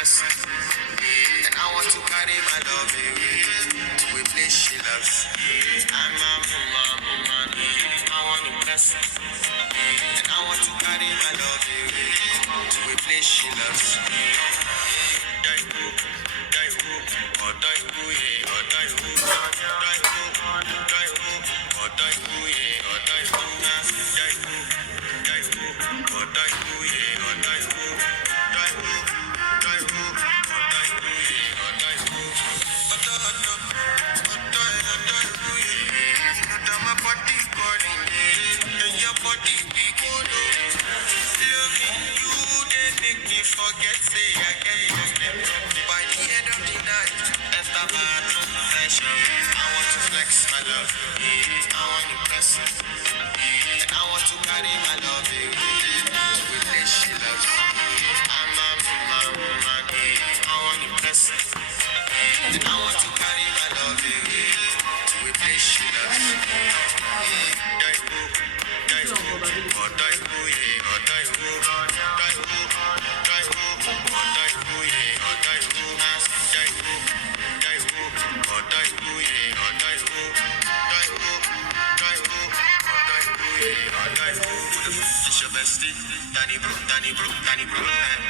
impress. And I want to carry my love away. We play she loves. I'm a woman. I want to impress. And I want to carry my love away. We play she loves. Die who, die who, or die who, yeah, or die who, die who, die who, or die who, yeah, or die who, die who, die who, or die who, yeah, or die who, die who, die who, or die who, yeah, or die who, my body calling, and your body be cool. Loving you, they make me forget, say again. By the end of the night, after my confession, I want to flex my love. I want to press. And I want to carry my love with this she loves. I'm a woman. I want to press. And I want to carry my love with this she loves. Die who, die who, or die who, yeah, or die who, die who, die who, or die who, yeah, or die who, die who, die who, or die who, yeah, or die who, die who, die who, or die who, yeah, or die who. It's your bestie, Danny bro, Danny bro, Danny bro.